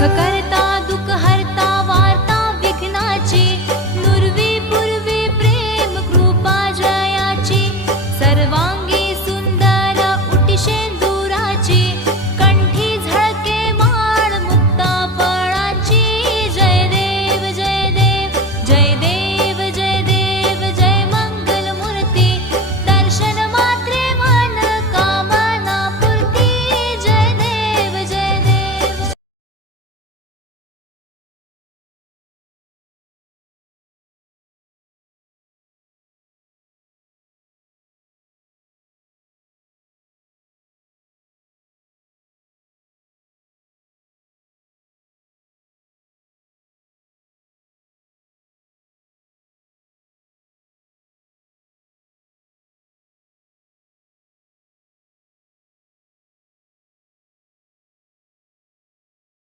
सुख करते